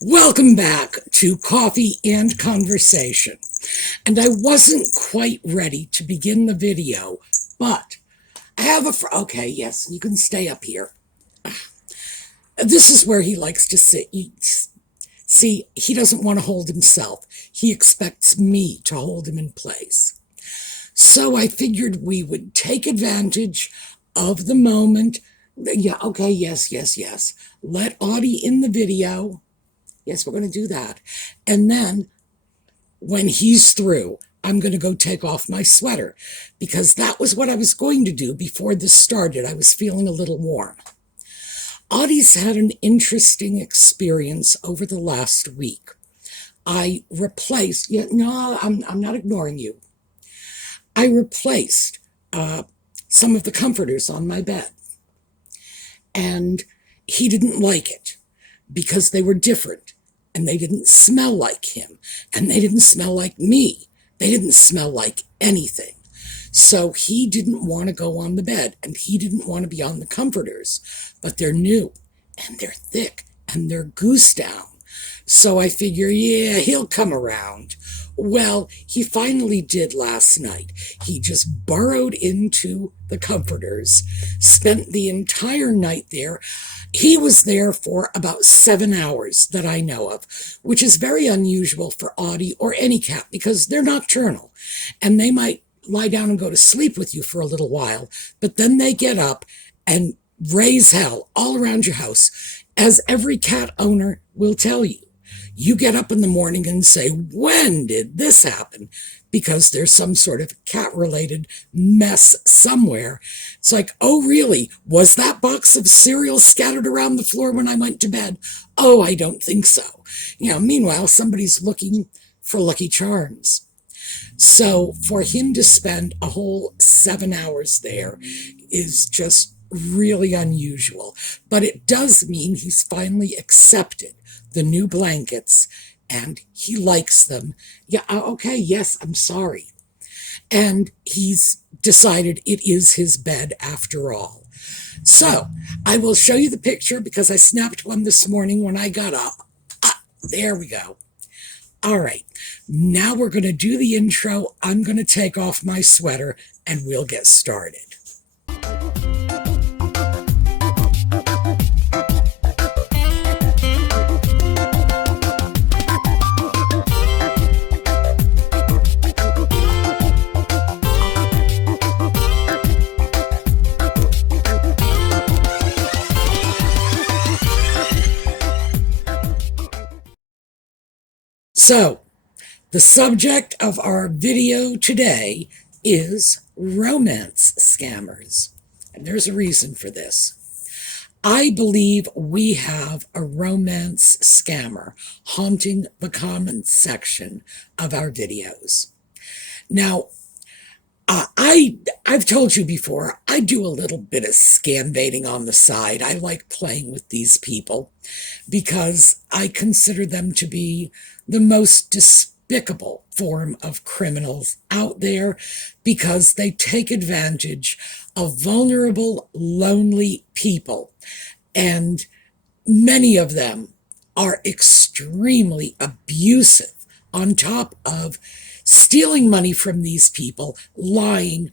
Welcome back to Coffee and Conversation. And I wasn't quite ready to begin the video, but I have okay, yes, you can stay up here. This is where he likes to sit. See, he doesn't want to hold himself. He expects me to hold him in place. So I figured we would take advantage of the moment. Yeah, okay, yes. Let Audie in the video. Yes, we're going to do that. And then when he's through, I'm going to go take off my sweater because that was what I was going to do before this started. I was feeling a little warm. Audie's had an interesting experience over the last week. I replaced, I'm not ignoring you. I replaced some of the comforters on my bed. And he didn't like it because they were different. And they didn't smell like him, and they didn't smell like me. They didn't smell like anything. So he didn't want to go on the bed, and he didn't want to be on the comforters, but they're new, and they're thick, and they're goose down. So I figure, yeah, he'll come around. Well, he finally did last night. He just burrowed into the comforters, spent the entire night there. He was there for about 7 hours that I know of, which is very unusual for Audie or any cat because they're nocturnal and they might lie down and go to sleep with you for a little while, but then they get up and raise hell all around your house, as every cat owner will tell you. You get up in the morning and say, when did this happen? Because there's some sort of cat-related mess somewhere. It's like, oh, really? Was that box of cereal scattered around the floor when I went to bed? Oh, I don't think so. Meanwhile, somebody's looking for Lucky Charms. So for him to spend a whole 7 hours there is just really unusual. But it does mean he's finally accepted the new blankets, and he likes them. Yeah, okay, yes, I'm sorry. And he's decided it is his bed after all. So I will show you the picture because I snapped one this morning when I got up. There we go. All right, now we're going to do the intro. I'm going to take off my sweater and we'll get started. So, the subject of our video today is romance scammers. And there's a reason for this. I believe we have a romance scammer haunting the comments section of our videos. Now, I've told you before, I do a little bit of scam baiting on the side. I like playing with these people because I consider them to be the most despicable form of criminals out there because they take advantage of vulnerable, lonely people. And many of them are extremely abusive on top of stealing money from these people, lying,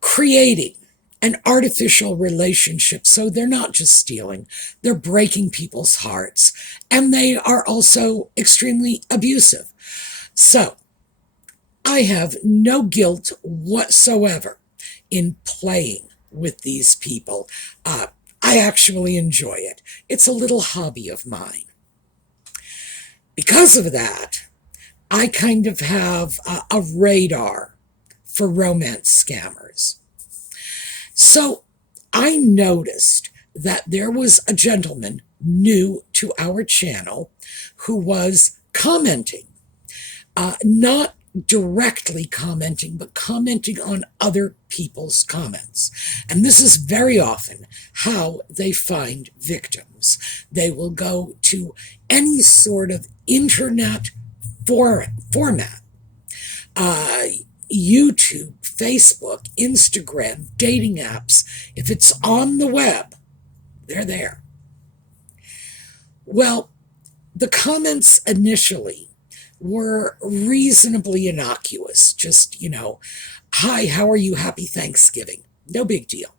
creating an artificial relationship. So they're not just stealing, they're breaking people's hearts. And they are also extremely abusive. So I have no guilt whatsoever in playing with these people. I actually enjoy it. It's a little hobby of mine. Because of that, I kind of have a radar for romance scammers. So I noticed that there was a gentleman new to our channel who was commenting, not directly commenting, but commenting on other people's comments. And this is very often how they find victims. They will go to any sort of internet format, YouTube, Facebook, Instagram, dating apps. If it's on the web, they're there. Well, the comments initially were reasonably innocuous. Just, hi, how are you? Happy Thanksgiving. No big deal.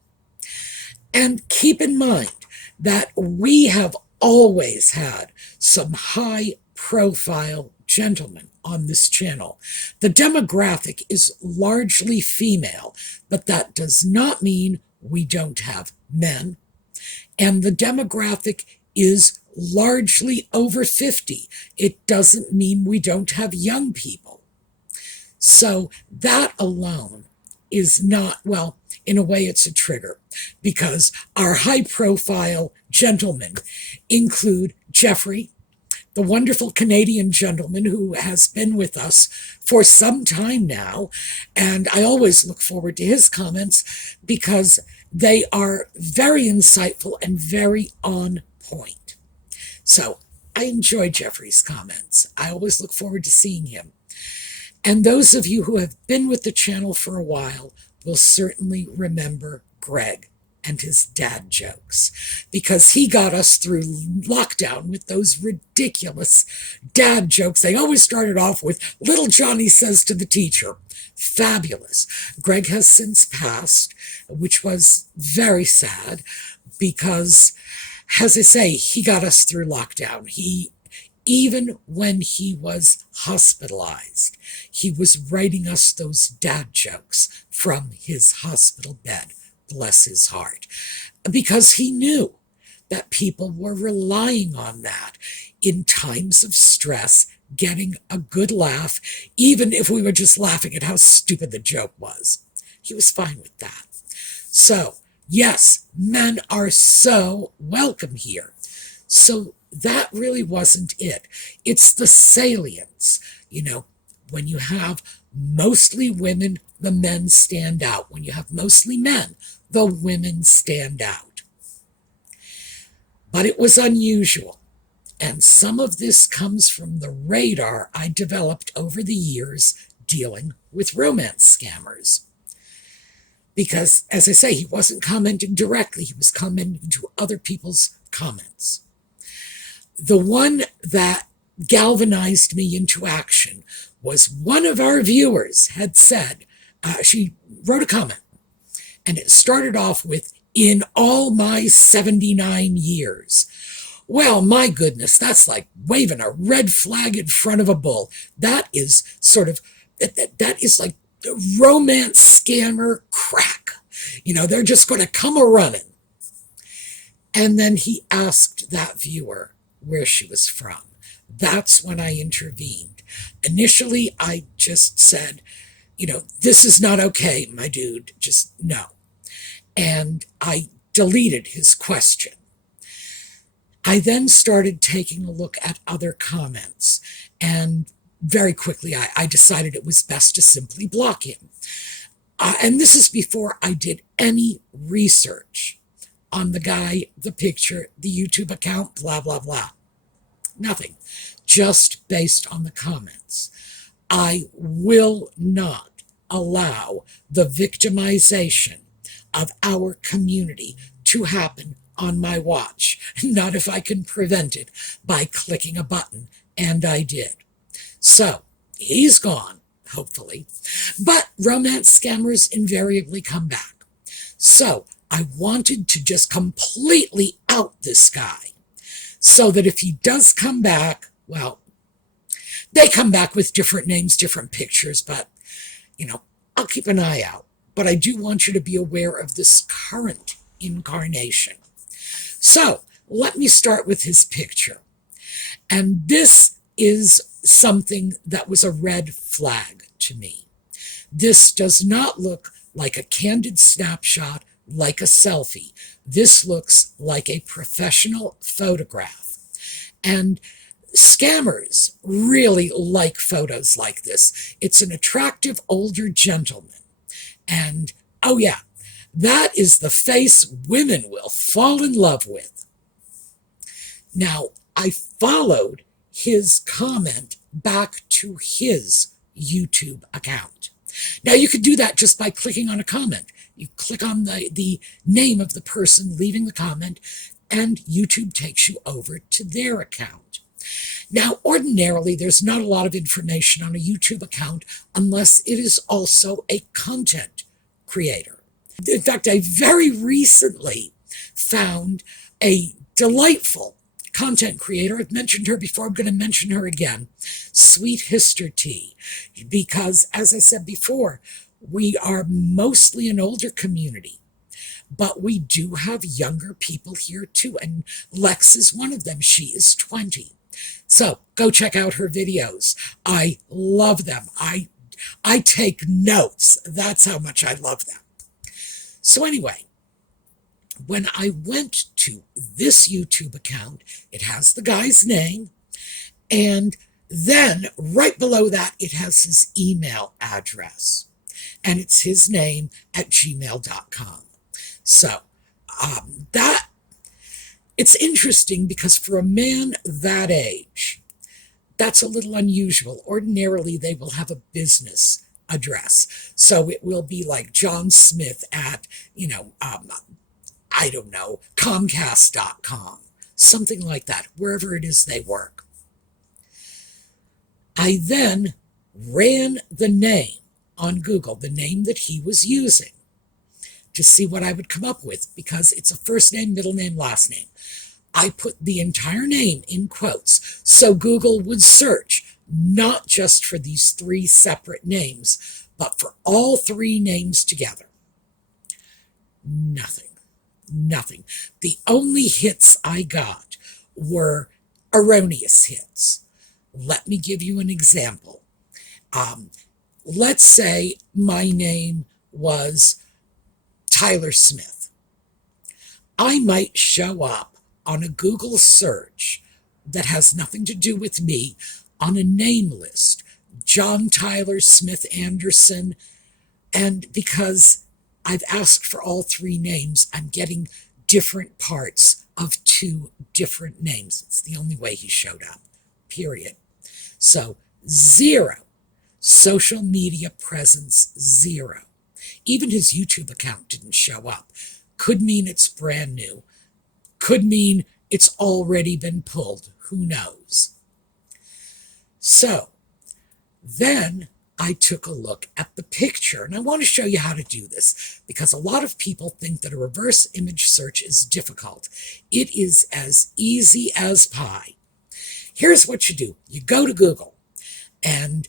And keep in mind that we have always had some high profile gentlemen on this channel. The demographic is largely female, but that does not mean we don't have men. And the demographic is largely over 50. It doesn't mean we don't have young people. So that alone is not, well, in a way it's a trigger, because our high-profile gentlemen include Jeffrey, the wonderful Canadian gentleman who has been with us for some time now, and I always look forward to his comments because they are very insightful and very on point. So I enjoy Jeffrey's comments. I always look forward to seeing him. And those of you who have been with the channel for a while will certainly remember Greg and his dad jokes, because he got us through lockdown with those ridiculous dad jokes. They always started off with, little Johnny says to the teacher. Fabulous. Greg has since passed, which was very sad because, as I say, he got us through lockdown. Even when he was hospitalized, he was writing us those dad jokes from his hospital bed. Bless his heart. Because he knew that people were relying on that in times of stress, getting a good laugh, even if we were just laughing at how stupid the joke was. He was fine with that. So, yes, men are so welcome here. So that really wasn't it. It's the salience. When you have mostly women, the men stand out. When you have mostly men, the women stand out. But it was unusual. And some of this comes from the radar I developed over the years dealing with romance scammers. Because, as I say, he wasn't commenting directly. He was commenting to other people's comments. The one that galvanized me into action was one of our viewers had said, she wrote a comment, and it started off with, in all my 79 years. Well, my goodness, that's like waving a red flag in front of a bull. That is that is like romance scammer crack. They're just going to come a-running. And then he asked that viewer where she was from. That's when I intervened. Initially, I just said, this is not okay, my dude, just no. And I deleted his question. I then started taking a look at other comments, and very quickly I decided it was best to simply block him. And this is before I did any research on the guy, the picture, the YouTube account, blah, blah, blah. Nothing. Just based on the comments. I will not allow the victimization of our community to happen on my watch. Not if I can prevent it by clicking a button, and I did. So, he's gone, hopefully. But romance scammers invariably come back. So, I wanted to just completely out this guy, so that if he does come back, well, they come back with different names, different pictures, but, I'll keep an eye out. But I do want you to be aware of this current incarnation. So, let me start with his picture. And this is something that was a red flag to me. This does not look like a candid snapshot, like a selfie. This looks like a professional photograph. And scammers really like photos like this. It's an attractive older gentleman. And, oh yeah, that is the face women will fall in love with. Now, I followed his comment back to his YouTube account. Now, you could do that just by clicking on a comment. You click on the name of the person leaving the comment, and YouTube takes you over to their account. Now, ordinarily, there's not a lot of information on a YouTube account unless it is also a content creator. In fact, I very recently found a delightful content creator. I've mentioned her before. I'm going to mention her again. Sweet Hister Tea. Because, as I said before, we are mostly an older community. But we do have younger people here too. And Lex is one of them. She is 20. So go check out her videos. I love them. I take notes. That's how much I love them. So anyway, when I went to this YouTube account, it has the guy's name, and then right below that, it has his email address, and it's his name at gmail.com. So that it's interesting because for a man that age, that's a little unusual. Ordinarily, they will have a business address. So it will be like John Smith at, I don't know, Comcast.com, something like that, wherever it is they work. I then ran the name on Google, the name that he was using, to see what I would come up with, because it's a first name, middle name, last name. I put the entire name in quotes, so Google would search not just for these 3 separate names, but for all 3 names together. Nothing. The only hits I got were erroneous hits. Let me give you an example. Let's say my name was Tyler Smith. I might show up on a Google search that has nothing to do with me on a name list, John Tyler Smith Anderson, and because I've asked for all 3 names, I'm getting different parts of 2 different names. It's the only way he showed up, period. So 0. Social media presence, 0. Even his YouTube account didn't show up. Could mean it's brand new. Could mean it's already been pulled. Who knows? So then I took a look at the picture, and I want to show you how to do this because a lot of people think that a reverse image search is difficult. It is as easy as pie. Here's what you do. You go to Google, and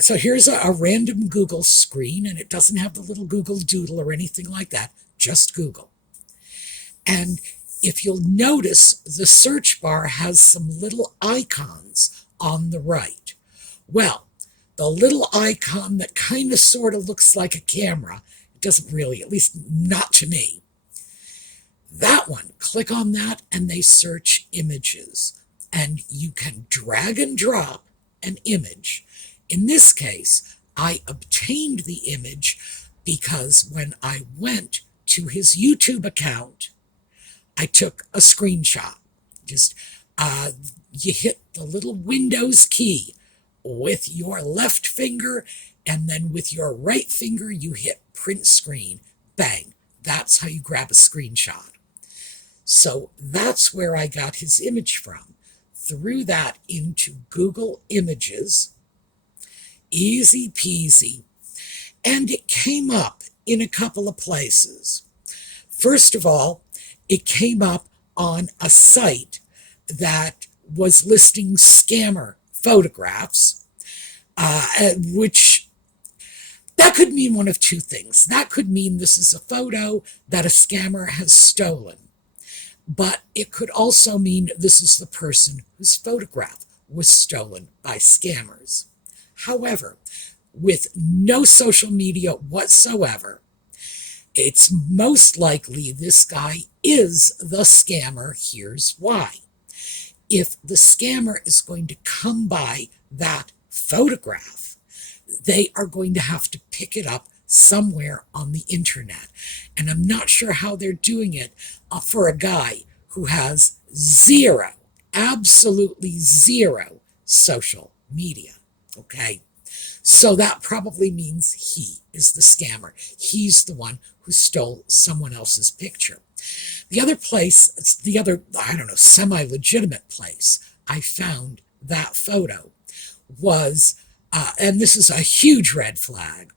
so here's a random Google screen, and it doesn't have the little Google Doodle or anything like that, just Google. And if you'll notice, the search bar has some little icons on the right. Well, the little icon that kind of sort of looks like a camera, it doesn't really, at least not to me. That one, click on that and they search images. And you can drag and drop an image. In this case, I obtained the image because when I went to his YouTube account, I took a screenshot. Just, you hit the little Windows key with your left finger, and then with your right finger, you hit print screen. Bang. That's how you grab a screenshot. So that's where I got his image from. Threw that into Google Images. Easy peasy. And it came up in a couple of places. First of all, it came up on a site that was listing scammer photographs, which that could mean one of 2 things. That could mean this is a photo that a scammer has stolen, but it could also mean this is the person whose photograph was stolen by scammers. However, with no social media whatsoever, it's most likely this guy is the scammer. Here's why. If the scammer is going to come by that photograph, they are going to have to pick it up somewhere on the internet. And I'm not sure how they're doing it for a guy who has 0, absolutely 0 social media. Okay? So that probably means he is the scammer. He's the one who stole someone else's picture. The other place, the other, I don't know, semi-legitimate place I found that photo was, and this is a huge red flag,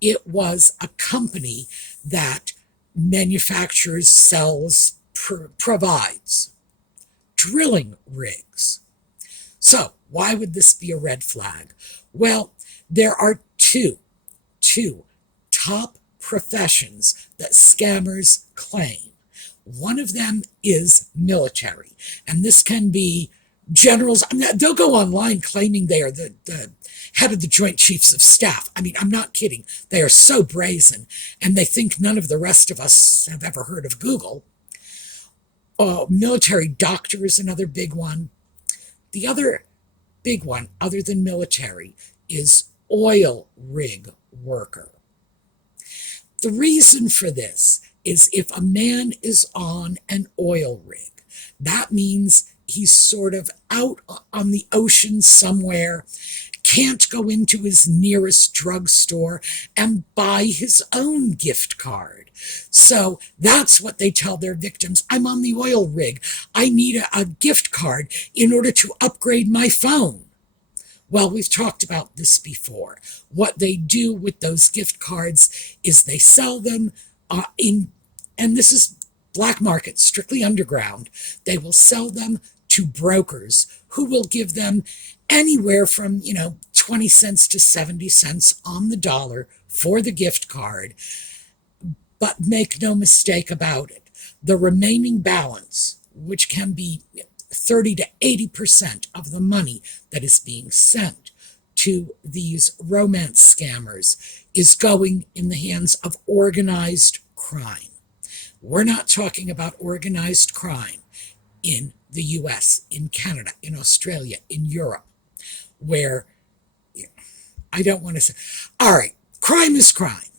it was a company that manufactures, sells, provides drilling rigs. So why would this be a red flag? Well, there are two top professions that scammers claim. One of them is military, and this can be generals. I mean, they'll go online claiming they are the head of the Joint Chiefs of Staff. I mean, I'm not kidding. They are so brazen, and they think none of the rest of us have ever heard of Google. Military doctor is another big one. The other big one, other than military, is oil rig worker. The reason for this is if a man is on an oil rig, that means he's sort of out on the ocean somewhere, can't go into his nearest drugstore and buy his own gift card. So that's what they tell their victims. I'm on the oil rig. I need a gift card in order to upgrade my phone. Well, we've talked about this before. What they do with those gift cards is they sell them and this is black market, strictly underground. They will sell them to brokers who will give them anywhere from, 20 cents to 70 cents on the dollar for the gift card. But make no mistake about it, the remaining balance, which can be 30 to 80% of the money that is being sent to these romance scammers, is going in the hands of organized crime. We're not talking about organized crime in the US, in Canada, in Australia, in Europe, where I don't want to say, all right, crime is crime,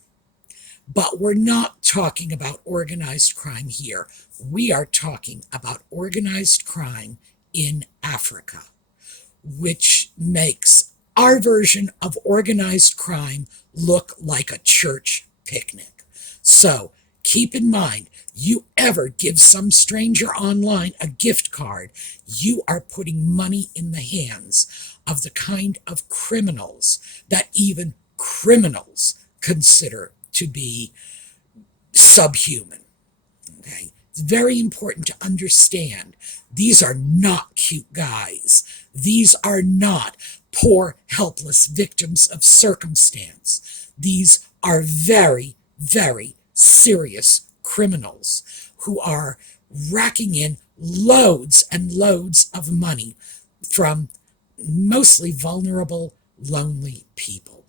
but we're not talking about organized crime here. We are talking about organized crime in Africa, which makes our version of organized crime look like a church picnic. So keep in mind, you ever give some stranger online a gift card, you are putting money in the hands of the kind of criminals that even criminals consider to be subhuman. Okay? It's very important to understand these are not cute guys. These are not poor, helpless victims of circumstance. These are very, very serious criminals who are racking in loads and loads of money from mostly vulnerable, lonely people.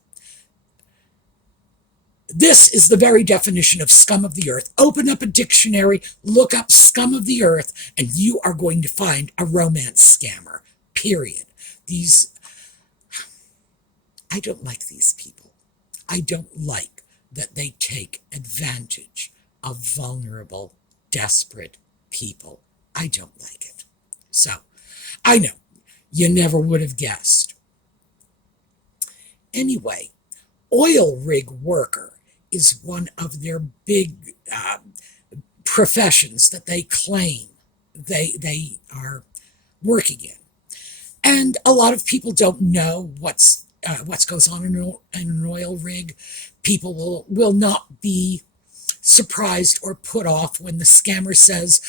This is the very definition of scum of the earth. Open up a dictionary, look up scum of the earth, and you are going to find a romance scammer, period. I don't like these people. I don't like that they take advantage of vulnerable, desperate people. I don't like it. So, I know, you never would have guessed. Anyway, oil rig worker is one of their big professions that they claim they are working in. And a lot of people don't know what goes on in an oil rig. People will not be surprised or put off when the scammer says,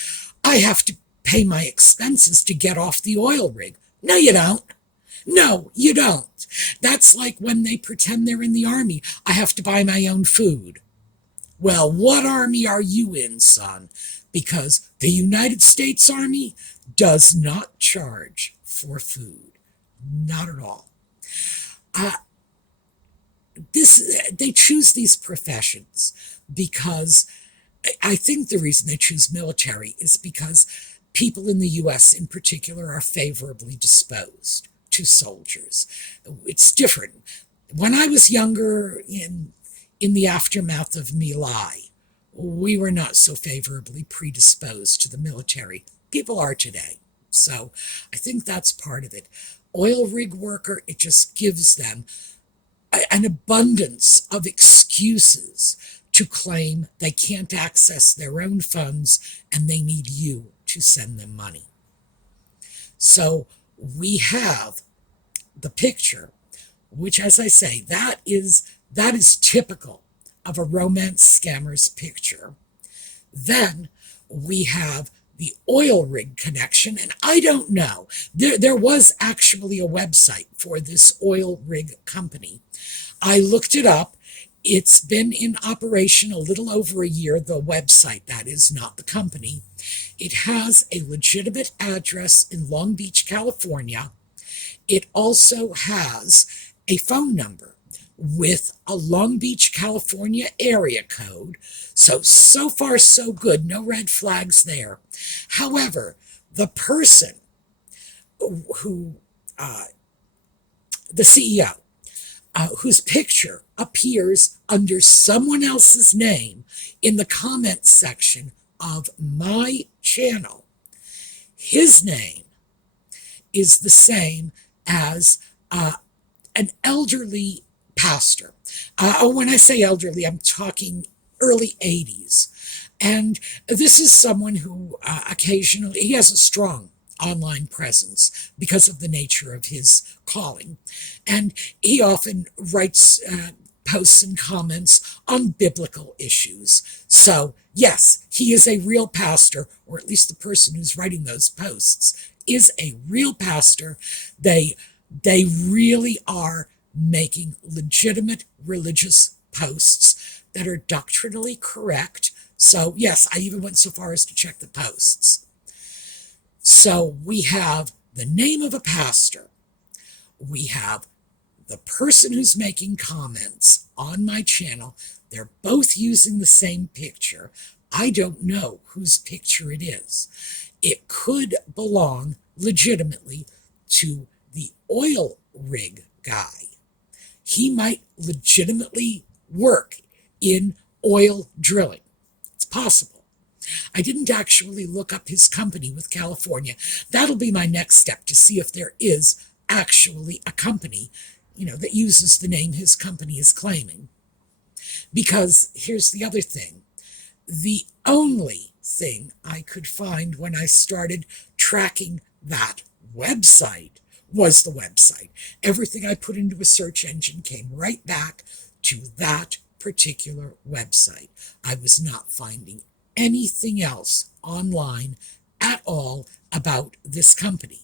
I have to pay my expenses to get off the oil rig. No, you don't. No, you don't. That's like when they pretend they're in the army. I have to buy my own food. Well, what army are you in, son? Because the United States Army does not charge for food. Not at all. They choose these professions because I think the reason they choose military is because people in the U.S. in particular are favorably disposed to soldiers. It's different. When I was younger, in the aftermath of My Lai, we were not so favorably predisposed to the military. People are today. So I think that's part of it. Oil rig worker, it just gives them an abundance of excuses to claim they can't access their own funds and they need you to send them money. So we have the picture, which, as I say, that is typical of a romance scammer's picture. Then we have the oil rig connection, and I don't know. There was actually a website for this oil rig company. I looked it up. It's been in operation a little over a year, the website, that is, not the company. It has a legitimate address in Long Beach, California. It also has a phone number with a Long Beach, California area code. So far, so good. No red flags there. However, the person who, the CEO, whose picture appears under someone else's name in the comments section of my channel, his name is the same as an elderly pastor. When I say elderly, I'm talking early 80s. And this is someone who occasionally, he has a strong online presence because of the nature of his calling. And he often writes posts and comments on biblical issues. So yes, he is a real pastor, or at least the person who's writing those posts is a real pastor. They really are making legitimate religious posts that are doctrinally correct. So yes, I even went so far as to check the posts. So we have the name of a pastor. We have the person who's making comments on my channel. They're both using the same picture. I don't know whose picture it is. It could belong legitimately to the oil rig guy. He might legitimately work in oil drilling. It's possible. I didn't actually look up his company with California. That'll be my next step, to see if there is actually a company, that uses the name his company is claiming. Because here's the other thing. The only thing I could find when I started tracking that website was the website. Everything I put into a search engine came right back to that particular website. I was not finding anything else online at all about this company.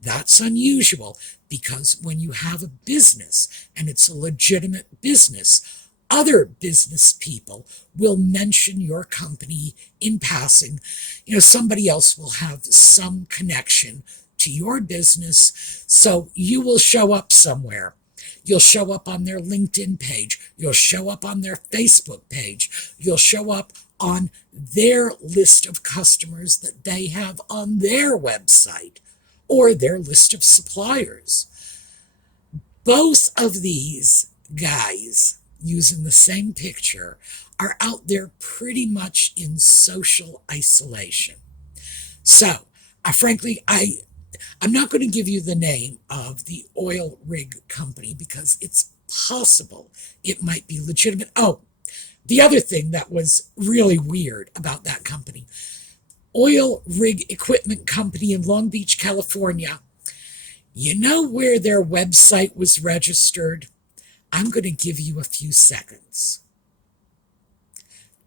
That's unusual, because when you have a business and it's a legitimate business, other business people will mention your company in passing. Somebody else will have some connection to your business, so you will show up somewhere. You'll show up on their LinkedIn page. You'll show up on their Facebook page. You'll show up on their list of customers that they have on their website, or their list of suppliers. Both of these guys using the same picture are out there pretty much in social isolation. So, frankly, I'm not going to give you the name of the oil rig company because it's possible it might be legitimate. Oh, the other thing that was really weird about that company, oil rig equipment company in Long Beach, California. You know where their website was registered? I'm going to give you a few seconds.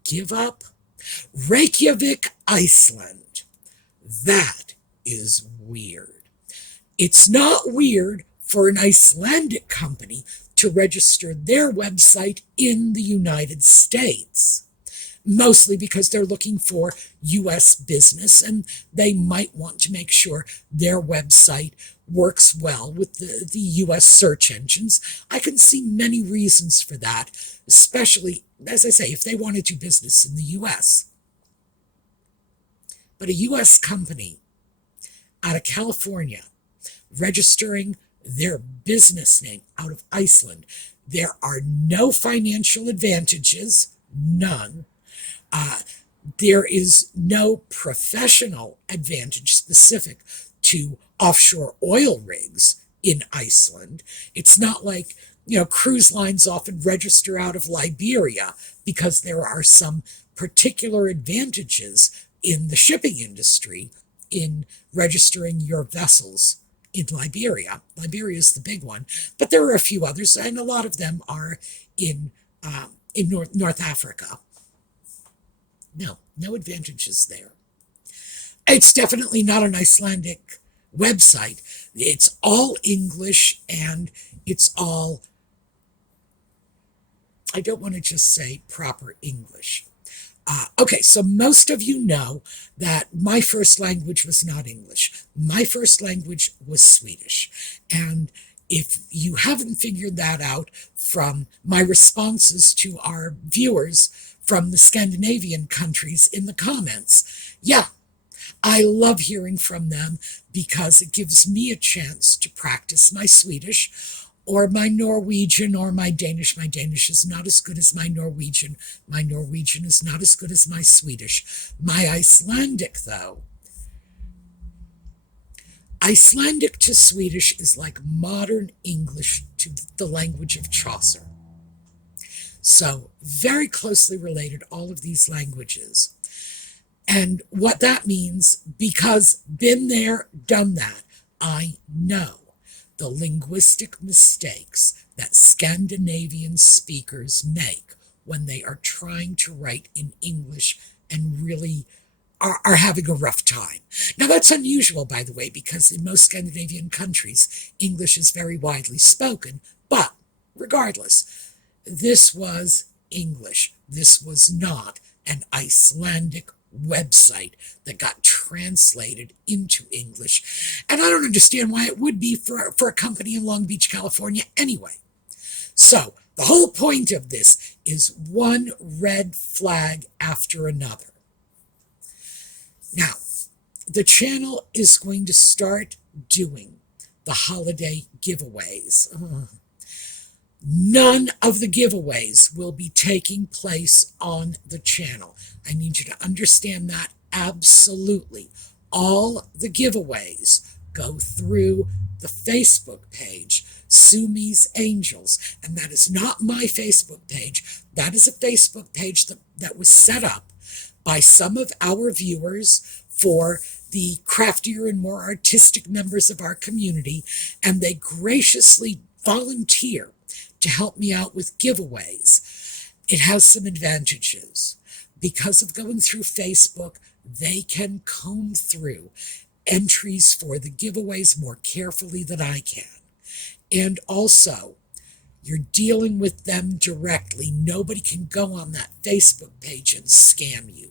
Give up? Reykjavik, Iceland. That is weird. It's not weird for an Icelandic company to register their website in the United States, mostly because they're looking for U.S. business and they might want to make sure their website works well with the U.S. search engines. I can see many reasons for that, especially, as I say, if they want to do business in the U.S. But a U.S. company out of California registering their business name out of Iceland, there are no financial advantages, none. There is no professional advantage specific to offshore oil rigs in Iceland. It's not like cruise lines often register out of Liberia because there are some particular advantages in the shipping industry in registering your vessels in Liberia. Liberia is the big one, but there are a few others, and a lot of them are in North Africa. No advantages there. It's definitely not an Icelandic website. It's all English, and it's all, I don't want to just say proper English. Okay, so most of you know that my first language was not English. My first language was Swedish. And if you haven't figured that out from my responses to our viewers from the Scandinavian countries in the comments, yeah, I love hearing from them because it gives me a chance to practice my Swedish or my Norwegian or my Danish. My Danish is not as good as my Norwegian. My Norwegian is not as good as my Swedish. My Icelandic, though. Icelandic to Swedish is like modern English to the language of Chaucer. So very closely related, all of these languages. And what that means, because been there, done that, I know the linguistic mistakes that Scandinavian speakers make when they are trying to write in English and really are having a rough time. Now, that's unusual, by the way, because in most Scandinavian countries, English is very widely spoken. But regardless, this was English. This was not an Icelandic website that got translated into English. And I don't understand why it would be for a company in Long Beach, California anyway. So the whole point of this is one red flag after another. Now, the channel is going to start doing the holiday giveaways. None of the giveaways will be taking place on the channel. I need you to understand that absolutely. All the giveaways go through the Facebook page, Sumi's Angels, and that is not my Facebook page. That is a Facebook page that was set up by some of our viewers for the craftier and more artistic members of our community, and they graciously volunteer to help me out with giveaways. It has some advantages. Because of going through Facebook, they can comb through entries for the giveaways more carefully than I can. And also, you're dealing with them directly. Nobody can go on that Facebook page and scam you.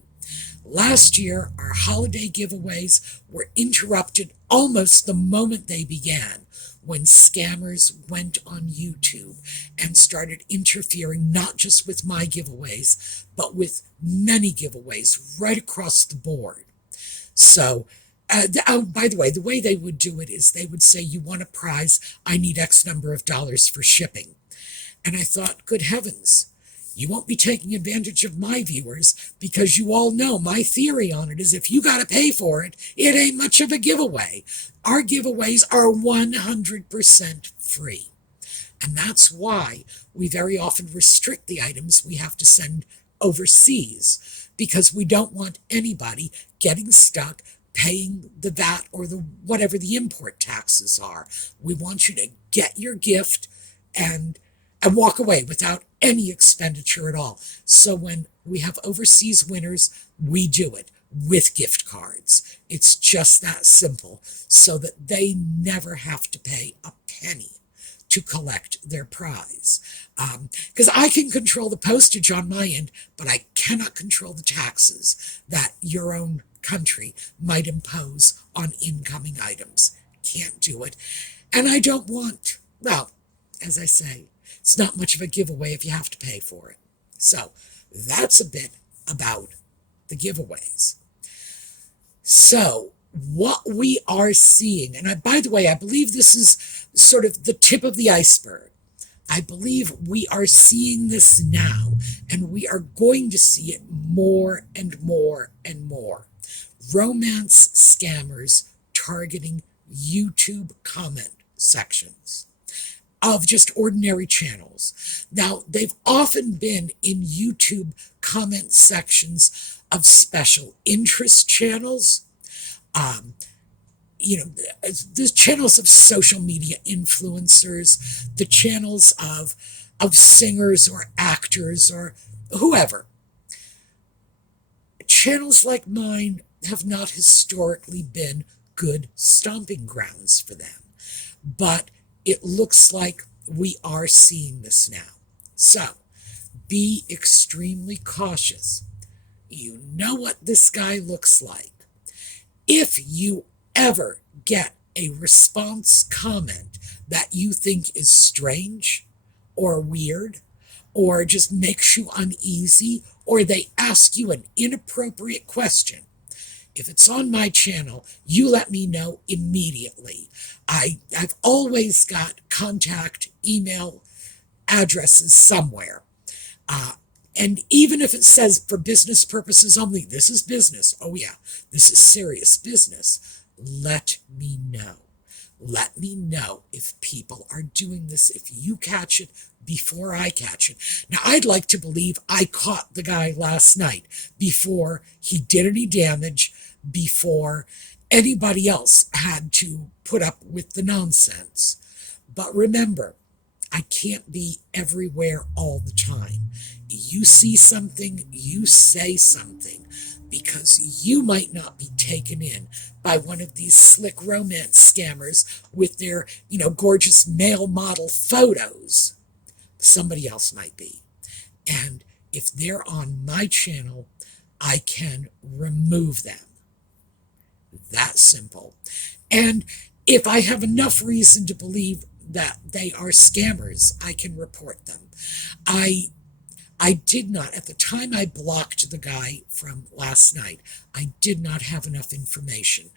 Last year, our holiday giveaways were interrupted almost the moment they began, when scammers went on YouTube and started interfering not just with my giveaways, but with many giveaways right across the board. So, by the way they would do it is they would say, you want a prize, I need X number of dollars for shipping. And I thought, good heavens, you won't be taking advantage of my viewers, because you all know my theory on it is if you got to pay for it, it ain't much of a giveaway. Our giveaways are 100% free. And that's why we very often restrict the items we have to send overseas, because we don't want anybody getting stuck paying the VAT or the whatever the import taxes are. We want you to get your gift and walk away without any expenditure at all. So when we have overseas winners, we do it with gift cards. It's just that simple, so that they never have to pay a penny to collect their prize. Because I can control the postage on my end, but I cannot control the taxes that your own country might impose on incoming items. Can't do it. And I don't want, well, as I say, it's not much of a giveaway if you have to pay for it. So that's a bit about the giveaways. So what we are seeing, and by the way, I believe this is sort of the tip of the iceberg. I believe we are seeing this now, and we are going to see it more and more and more. Romance scammers targeting YouTube comment sections. of just ordinary channels. Now, they've often been in YouTube comment sections of special interest channels, the channels of social media influencers, the channels of singers or actors or whoever. Channels like mine have not historically been good stomping grounds for them, but it looks like we are seeing this now. So be extremely cautious. You know what this guy looks like. If you ever get a response comment that you think is strange or weird or just makes you uneasy, or they ask you an inappropriate question, if it's on my channel, you let me know immediately. I've always got contact email addresses somewhere. And even if it says for business purposes only, this is business. Oh yeah, this is serious business. Let me know. Let me know if people are doing this, if you catch it before I catch it. Now, I'd like to believe I caught the guy last night before he did any damage, before anybody else had to put up with the nonsense. But remember, I can't be everywhere all the time. You see something, you say something, because you might not be taken in by one of these slick romance scammers with their, gorgeous male model photos. Somebody else might be. And if they're on my channel, I can remove them. That simple. And if I have enough reason to believe that they are scammers, I can report them. I did not, at the time I blocked the guy from last night, I did not have enough information.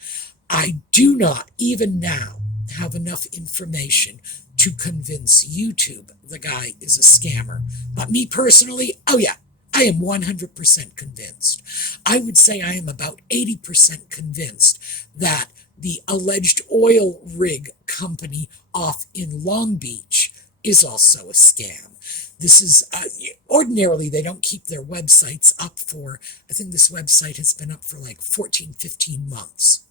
I do not, even now, have enough information to convince YouTube the guy is a scammer. But me personally, oh yeah, I am 100% convinced. I would say I am about 80% convinced that the alleged oil rig company off in Long Beach is also a scam. This is, ordinarily they don't keep their websites up for, I think this website has been up for like 14, 15 months.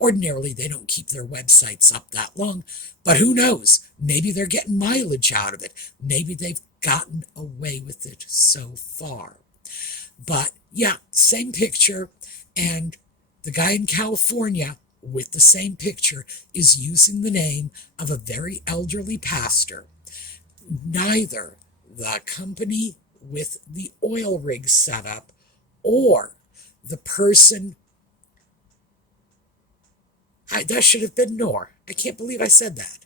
Ordinarily they don't keep their websites up that long, but who knows? Maybe they're getting mileage out of it. Maybe they've gotten away with it so far. But yeah, same picture, and the guy in California with the same picture is using the name of a very elderly pastor. Neither the company with the oil rig setup or the person, that should have been nor. I can't believe I said that.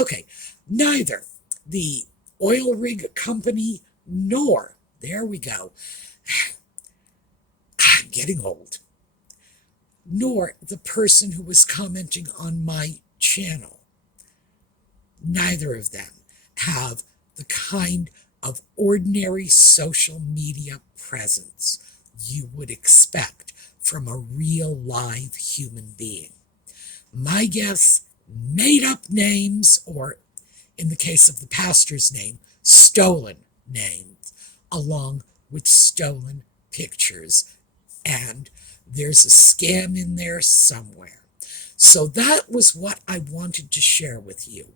Okay, neither the oil rig company nor, there we go, I'm getting old, nor the person who was commenting on my channel. Neither of them have the kind of ordinary social media presence you would expect from a real live human being. My guess, made up names, or in the case of the pastor's name, stolen names, along with stolen pictures. And there's a scam in there somewhere. So that was what I wanted to share with you.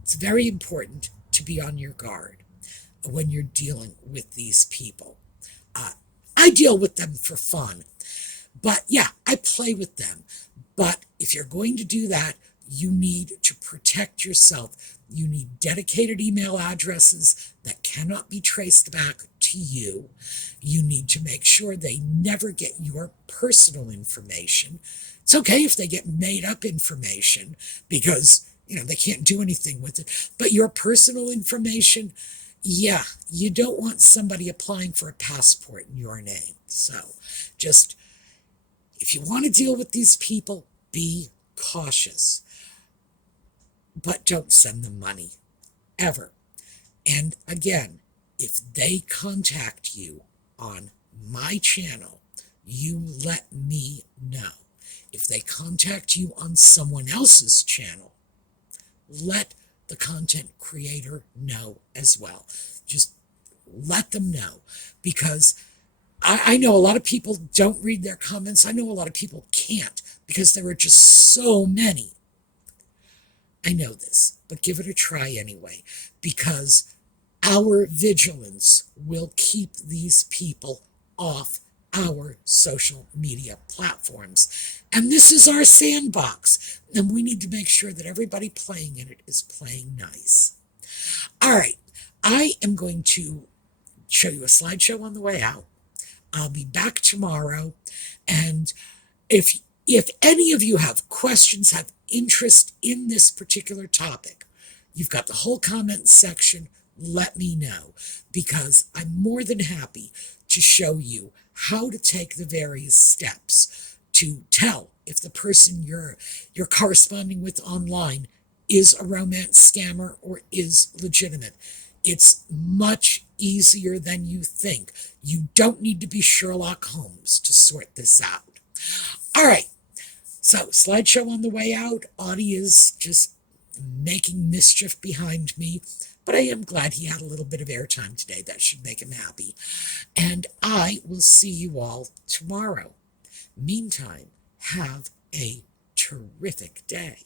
It's very important to be on your guard when you're dealing with these people. I deal with them for fun, but yeah, I play with them. But if you're going to do that, you need to protect yourself. You need dedicated email addresses that cannot be traced back to you. You need to make sure they never get your personal information. It's okay if they get made up information because, they can't do anything with it. But your personal information, yeah, you don't want somebody applying for a passport in your name. So just, if you want to deal with these people, be cautious. But don't send them money, ever. And again, if they contact you on my channel, you let me know. If they contact you on someone else's channel, let the content creator know as well. Just let them know, because I know a lot of people don't read their comments. I know a lot of people can't because there are just so many. I know this, but give it a try anyway, because our vigilance will keep these people off our social media platforms. And this is our sandbox, and we need to make sure that everybody playing in it is playing nice. All right, I am going to show you a slideshow on the way out. I'll be back tomorrow, and if any of you have questions, have interest in this particular topic, you've got the whole comment section. Let me know, because I'm more than happy to show you how to take the various steps to tell if the person you're corresponding with online is a romance scammer or is legitimate. It's much easier than you think. You don't need to be Sherlock Holmes to sort this out. All right, so slideshow on the way out. Audie is just making mischief behind me, but I am glad he had a little bit of airtime today. That should make him happy. And I will see you all tomorrow. Meantime, have a terrific day.